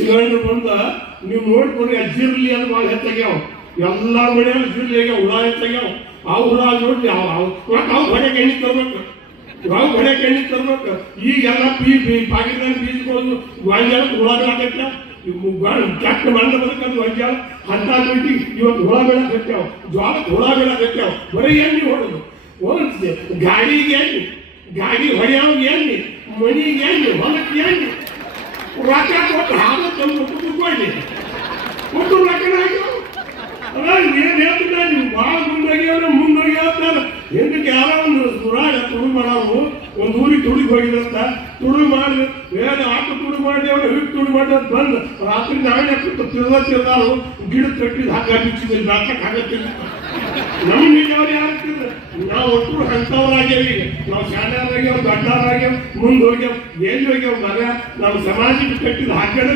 Cylinder ಬಂದ ನೀವು ನೋಡ್ಕೊಡ್ರಿ ಜಿರ್ಲಿ ಅದು ಭಾಳ ಹೆಚ್ಚಾಗ್ಯಾವ. ಎಲ್ಲ ಮನೆಯಲ್ಲಿ ಜಿರ್ಲಿ ಆಗ್ಯಾವ, ಹುಳ ಹೆಚ್ಚಾಗ್ಯಾವ. ಆ ಹುಳ ನೋಡಿ ಅವು ಹೊಡೆಗೆ ಎಣ್ಣೆ ತರ್ಬೇಕು, ನಾವು ಹೊಡೆಗೆ ಎಣ್ಣೆ ತರ್ಬೇಕು. ಈಗೆಲ್ಲ ಪಾಕಿಸ್ತಾನ ಬೀಜಗಳು ಗೊಂಜಾಳ ಹುಳ ಬೀಳಾಕೈತ, ಕೆಟ್ಟ ಮಣ್ಣ ಬದಕದು ಗೊಂಜಾಳ ಅಂತ ಬಿಟ್ಟು ಇವತ್ತು ಹುಳ ಬೀಳಾಕತ್ಯಾವ, ಜ್ವಾಳಕ್ಕೆ ಹುಳ ಬೀಳಾಕತ್ಯಾವ. ಬರೀ ಎಣ್ಣೆ ಹೊಡೆದು ಗಾಡಿಗೆ ಎಣ್ಣೆ, ಗಾಡಿ ಹೊಡೆಯವ್ಗೆ ಎಣ್ಣೆ, ಮನಿಗೆ ಎಣ್ಣೆ, ಹೊಲಕ್ಕೆ ಎಣ್ಣೆ, ರೊಕ್ಕ ಕೊಟ್ಟು ಹಾಲು ತಂದು ಕುತ್ಕೊಳ್ಳಿ ಕೊಟ್ಟು ರೊಕ್ಕನ ಆಗ್ಯಾವ. ಏನ್ ಹೇಳ್ತಿದ್ದ ನೀವು ಭಾಳ ಮುಂದೋಗ್ಯಾವ್ರೆ ಮುಂದೋಗ್ಯಾವ್ತಾರೆ. ಹಿಂದಕ್ಕೆ ಯಾರೋ ಒಂದು ಸುರಾಗ ತುಳು ಮಾಡೋರು ಒಂದು ಊರಿಗೆ ತುಳಿಗೆ ಹೋಗಿದ್ರಂತ, ತುಳು ಮಾಡಿ ಆಟೋ ತುಳು ಮಾಡಿ ಅವ್ರು ಹಿಟ್ಟು ತುಳು ಮಾಡಿ ಅಂತ ಬಂದು ರಾತ್ರಿ ನಾಳೆ ತಿರ್ದಾರು ಗಿಡ ಕಟ್ಟಿದ ಹಾಕ ಬಿಚ್ಚಿದ್ರು ನಾಟಕ ಆಗತ್ತಿಲ್ಲ. ನಮ್ಮ ನೀಡವ್ರು ಯಾರು ನಾವು ಒಟ್ಟು ಅಂಥವ್ರಾಗ್ಯಾವ. ಈಗ ನಾವು ಶಾಲೆಯವ್ರಾಗ್ಯಾವ, ದೊಡ್ಡವರಾಗ್ಯಾವ, ಮುಂದೆ ಹೋಗ್ಯಾವ, ಎಲ್ಲಿ ಹೋಗ್ಯಾವ ಮರ ನಾವು ಸಮಾಜಕ್ಕೆ ಕಟ್ಟಿದ ಹಾಕಡೆ